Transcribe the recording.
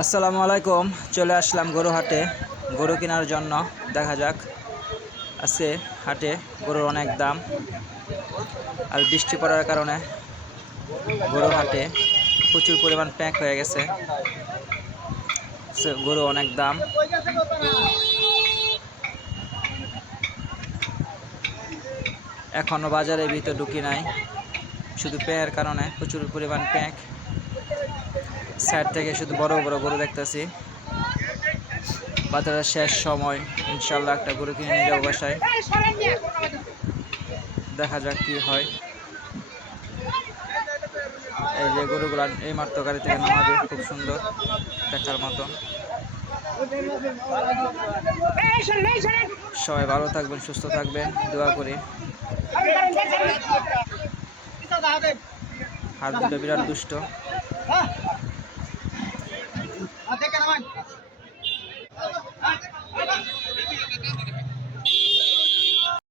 আসসালামু আলাইকুম। চলে আসলাম গরু হাটে গরু কেনার জন্য। দেখা যাক আজকে হাটে গরুর অনেক দাম, আর বৃষ্টি পড়ার কারণে গরু হাটে প্রচুর পরিমাণ প্যাক হয়ে গেছে। গরু অনেক দাম। এখনো বাজারের ভিতর ঢুকি নাই, শুধু প্যাকের কারণে প্রচুর পরিমাণ প্যাক। সাইড থেকে শুধু বড় বড় গরু দেখতেছি। বাজারের শেষ সময়, ইনশাল্লাহ একটা গরু কিনে নিয়ে যাবো বাসায়। দেখা যাক কি হয়। এই যে গরুগুলা এই মাত্র গাড়ি থেকে নামাবে, খুব সুন্দর দেখার মতন। সবাই ভালো থাকবেন, সুস্থ থাকবেন, দোয়া করি। হাত দুটো বিরাট দুষ্ট।